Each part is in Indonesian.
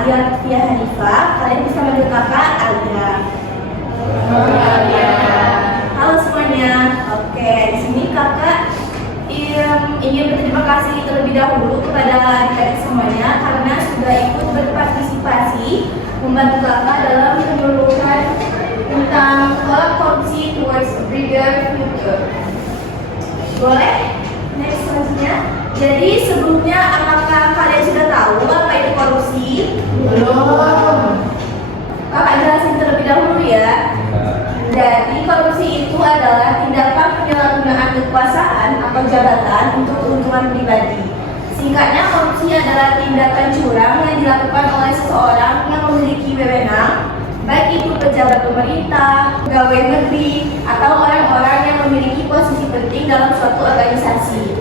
Alia Tia Hanifah. Kalian bisa manggil kakak Alia. Halo semuanya. Oke, di sini kakak ingin berterima kasih terlebih dahulu kepada adik-adik semuanya karena sudah ikut berpartisipasi membantu kakak dalam menyeluruhkan tentang korupsi towards a bigger future. Boleh? Next selanjutnya. Jadi sebelumnya apakah kalian sudah tahu apa itu korupsi? Belum. Kakak jelasin terlebih dahulu ya. Jadi korupsi itu adalah tindakan penyalahgunaan kekuasaan atau jabatan untuk keuntungan pribadi. Singkatnya, korupsi adalah tindakan curang yang dilakukan oleh seseorang yang memiliki wewenang, baik itu pejabat pemerintah, pegawai negeri, atau orang-orang yang memiliki posisi penting dalam suatu organisasi,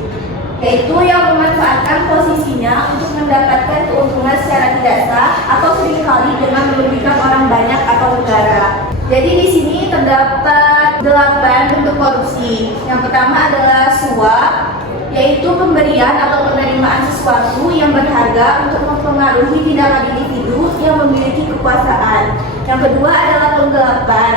yaitu yang memanfaatkan posisinya untuk mendapatkan keuntungan secara tidak sah atau seringkali dengan merugikan orang banyak atau negara. Jadi di sini terdapat 8 bentuk korupsi. Yang pertama adalah suap, yaitu pemberian atau penerimaan sesuatu yang berharga untuk mempengaruhi tindakan individu yang memiliki kekuasaan. Yang kedua adalah penggelapan,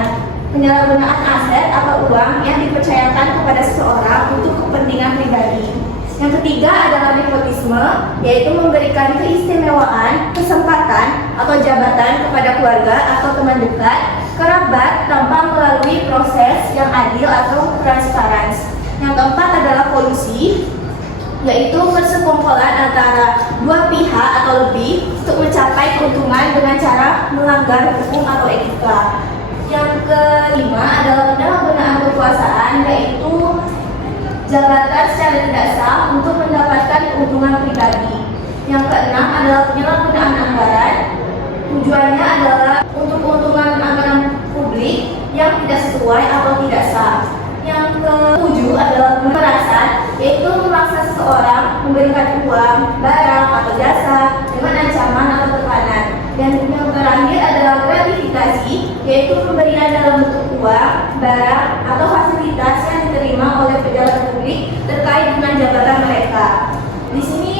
penyalahgunaan aset atau uang yang dipercayakan kepada seseorang untuk kepentingan pribadi. Yang ketiga adalah nepotisme, yaitu memberikan keistimewaan, kesempatan, atau jabatan kepada keluarga atau teman dekat, kerabat tanpa melalui proses yang adil atau transparan. Yang keempat adalah kolusi, yaitu persekongkolan antara dua pihak atau lebih untuk mencapai keuntungan dengan cara melanggar hukum atau etika. Yang kelima adalah penyalahgunaan kekuasaan, yaitu jabatan secara tidak sah untuk mendapatkan keuntungan pribadi. Yang keenam adalah penyalahgunaan anggaran. Tujuannya adalah untuk keuntungan anggaran publik yang tidak sesuai atau tidak sah. Yang ketujuh adalah pemerasan, yaitu memaksa seseorang memberikan uang, barang, atau jasa dengan ancaman atau tekanan. Dan yang terakhir adalah gratifikasi, yaitu pemberian dalam bentuk uang, barang, atau fasilitas yang diterima oleh pejabat publik terkait dengan jabatan mereka. Di sini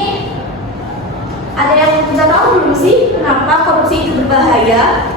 ada yang kita tahu belum sih kenapa korupsi itu berbahaya?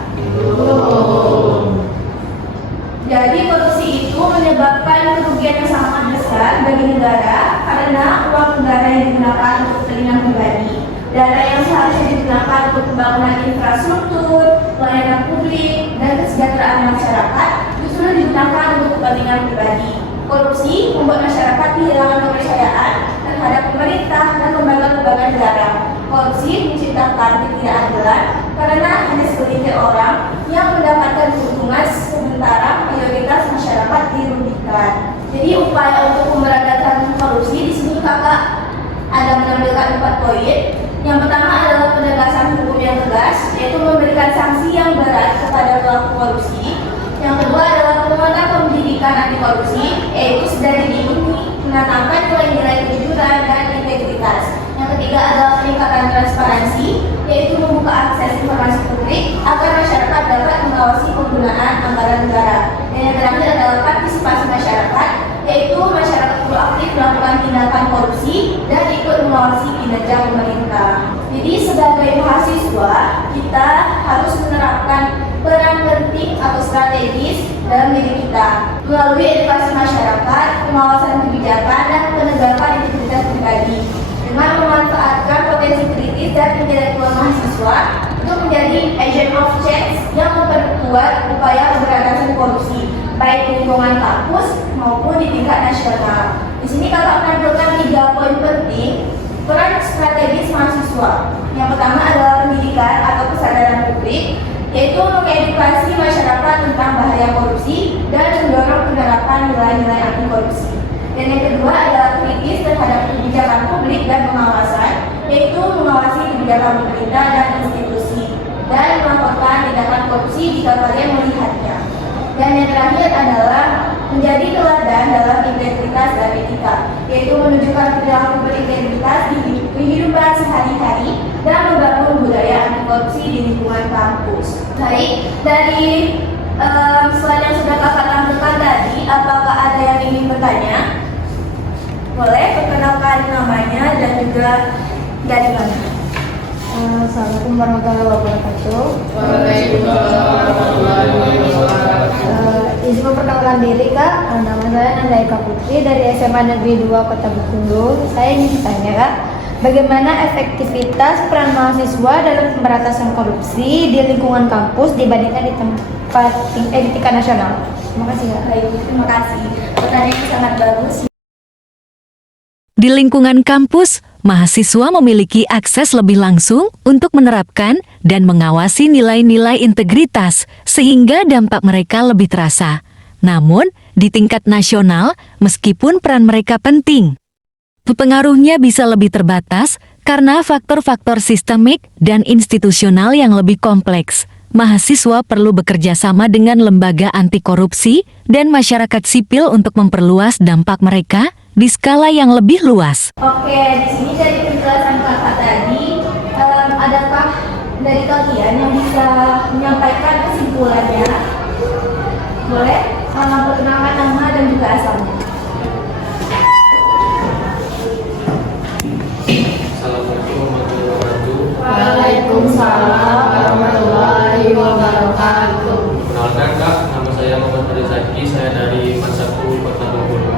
Jadi korupsi itu menyebabkan kerugian yang sangat besar bagi negara karena uang negara yang digunakan untuk kepentingan pribadi, dana yang seharusnya digunakan untuk pembangunan infrastruktur, pelayanan publik, dan kesejahteraan masyarakat justru digunakan untuk kepentingan pribadi. Korupsi membuat masyarakat kehilangan kepercayaan terhadap pemerintah dan lembaga-lembaga negara. Korupsi menciptakan ketidakadilan karena hanya segelintir orang yang mendapatkan keuntungan sementara mayoritas masyarakat dirugikan. Jadi upaya untuk pemberantasan korupsi di sini kakak ada menampilkan 4 poin. Yang pertama adalah penegasan hukum yang tegas, yaitu memberikan sanksi yang berat kepada pelaku korupsi. Yang kedua adalah penguatan pendidikan anti korupsi, yaitu sedari dini menanamkan nilai-nilai kejujuran dan integritas. Yang ketiga adalah peningkatan transparansi, yaitu membuka akses informasi publik agar masyarakat dapat mengawasi penggunaan anggaran negara. Dan yang terakhir adalah partisipasi masyarakat, yaitu masyarakat proaktif melakukan tindakan korupsi dan ikut mengawasi kinerja pemerintah. Jadi sebagai mahasiswa kita harus menerapkan peran penting atau strategis dalam diri kita melalui edukasi masyarakat, pengawasan kebijakan, dan penegakan integritas pribadi dengan memanfaatkan potensi kritis dan intelektual mahasiswa untuk menjadi agent of change yang memperkuat upaya pemberantasan korupsi baik di lingkungan kampus maupun di tingkat nasional. Di sini kakak menampilkan 3 poin penting peran strategis mahasiswa. Yang pertama adalah pendidikan atau kesadaran publik, yaitu mengedukasi masyarakat tentang bahaya korupsi dan mendorong penerapan nilai-nilai anti korupsi. Dan yang kedua adalah kritis terhadap kebijakan publik dan pengawasan, yaitu mengawasi kebijakan pemerintah dan institusi dan melaporkan tindakan korupsi jika kalian melihatnya. Dan yang terakhir adalah menjadi teladan dalam integritas dan etika, yaitu menunjukkan perilaku berintegritas di kehidupan sehari-hari dan membangun budaya anti korupsi di lingkungan kampus. Baik, dari slide yang sudah kakak tampilkan tadi, apakah ada yang ingin bertanya? Boleh perkenalkan namanya dan juga dari mana? Selamat Assalamualaikum warahmatullahi wabarakatuh. Waalaikumsalam warahmatullahi wabarakatuh. Izin memperkenalkan diri Kak, nama saya Nanda Eka Putri dari SMA Negeri 2 Kota Bengkulu. Saya ingin bertanya Kak, bagaimana efektivitas peran mahasiswa dalam pemberantasan korupsi di lingkungan kampus dibandingkan di tingkat nasional? Terima kasih Kak. Baik, terima kasih. Pertanyaan yang sangat bagus. Di lingkungan kampus, mahasiswa memiliki akses lebih langsung untuk menerapkan dan mengawasi nilai-nilai integritas sehingga dampak mereka lebih terasa. Namun, di tingkat nasional, meskipun peran mereka penting, pengaruhnya bisa lebih terbatas karena faktor-faktor sistemik dan institusional yang lebih kompleks. Mahasiswa perlu bekerja sama dengan lembaga anti korupsi dan masyarakat sipil untuk memperluas dampak mereka di skala yang lebih luas. Oke, di sini dari penjelasan kakak tadi, adakah dari kalian yang bisa menyampaikan kesimpulannya? Boleh? Perkenalkan nama dan juga asalnya. Assalamualaikum warahmatullahi wabarakatuh. Waalaikumsalam warahmatullahi wabarakatuh. Perkenalkan Kak, nama saya Muhammad Rizaki, saya dari MAN 1 Kota Bengkulu.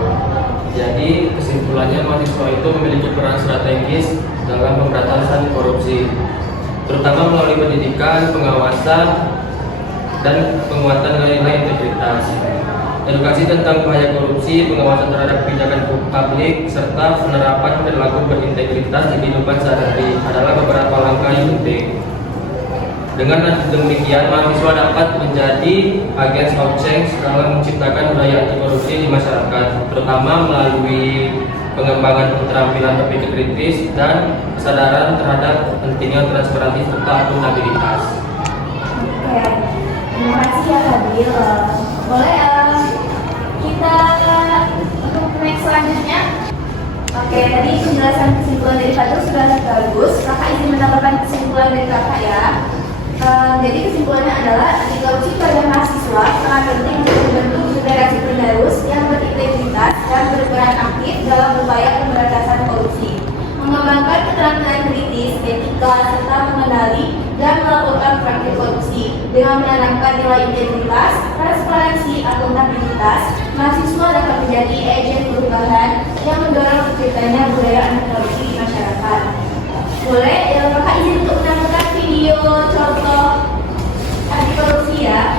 Jadi kesimpulannya mahasiswa itu memiliki peran strategis dalam pemberantasan korupsi, terutama melalui pendidikan, pengawasan, dan penguatan nilai-nilai integritas. Edukasi tentang bahaya korupsi, pengawasan terhadap kebijakan publik, serta penerapan perilaku berintegritas di kehidupan sehari-hari adalah beberapa langkah yang penting. Dengan demikian, mahasiswa dapat menjadi agents of change dalam menciptakan budaya anti korupsi di masyarakat, terutama melalui pengembangan keterampilan berpikir kritis dan kesadaran terhadap pentingnya transparansi serta akuntabilitas. Oke, terima kasih ya Fadil. Boleh kita untuk next selanjutnya? Oke, tadi penjelasan kesimpulan dari Fadil sudah bagus. Kakak izin menambahkan kesimpulan dari kakak ya. Jadi kesimpulannya adalah anti korupsi pada mahasiswa sangat penting untuk membentuk generasi penerus yang berintegritas dan berperan aktif dalam upaya pemberantasan korupsi, mengembangkan keterampilan kritis, etika, serta mengenali dan melakukan praktik korupsi. Dengan menanamkan nilai integritas, transparansi, akuntabilitas, mahasiswa dapat menjadi agen perubahan yang mendorong terciptanya budaya anti korupsi di masyarakat. Boleh, kakak izin untuk menambahkan video contoh anti korupsi ya.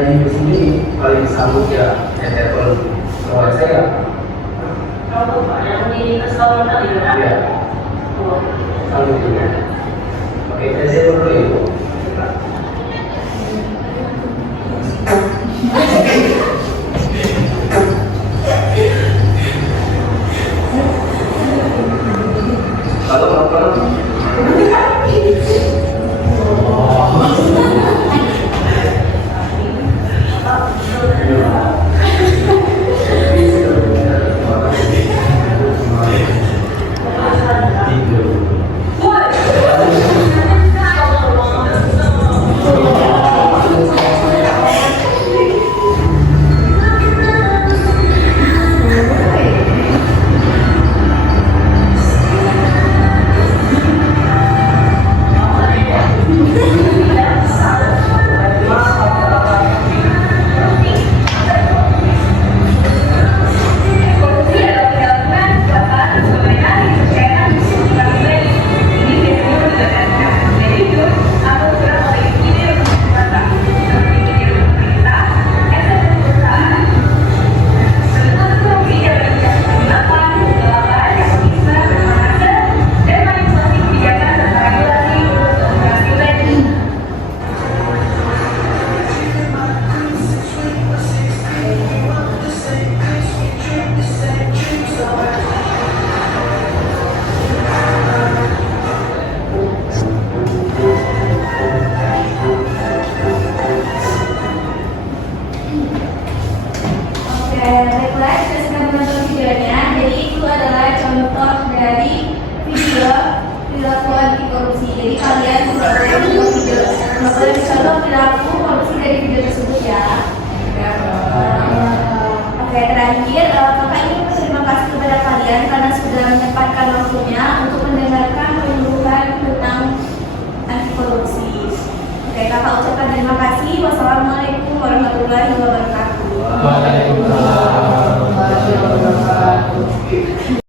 dari diri sendiri paling sanggup ya handle keluarga saya. Kalau yang di kesalahan tadi ya? Iya. Sanggup juga. Oke, saya dulu ibu. Kalau apa? Baiklah, kita sudah menonton videonya. Jadi itu adalah contoh dari video perilaku anti korupsi. Jadi kalian bisa menonton video, contoh perilaku korupsi dari video tersebut ya. Oke, terakhir kakak ingin berterima kasih kepada kalian karena sudah menyempatkan waktunya untuk mendengarkan penyuluhan tentang anti korupsi. Oke, kakak ucapkan terima kasih. Wassalamualaikum warahmatullahi wabarakatuh. Waalaikumsalam warahmatullahi wabarakatuh.